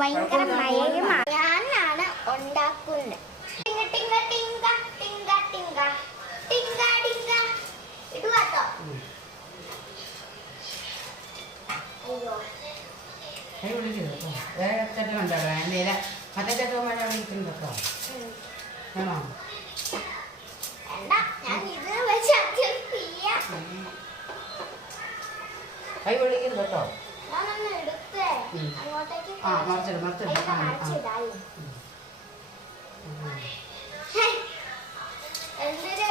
ഭയങ്കര മയമാണ്. ഞാനാണ് ഉണ്ടാക്കുന്നത്. ടിങ്ക ടിങ്ക ടിങ്ക ടിങ്ക ടിങ്ക ടിങ്ക ടിങ്ക ഇടുവാട്ടോ. അയ്യോ കണ്ടോ മറ്റേ ചട്ടോമാരെ അവിടെ ഇരിക്കുന്നതൊക്കെ ആണോ? ഞാൻ ഇത് വെച്ച് അഡ്ജസ്റ്റ് ചെയ്യാം. കൈ പൊളിക്കരുത് കേട്ടോ. ഞാനൊന്ന് എടുത്തേ അങ്ങോട്ടേക്ക്. ആ മറിച്ചിട് മറിച്ചിട്. എന്തൊരു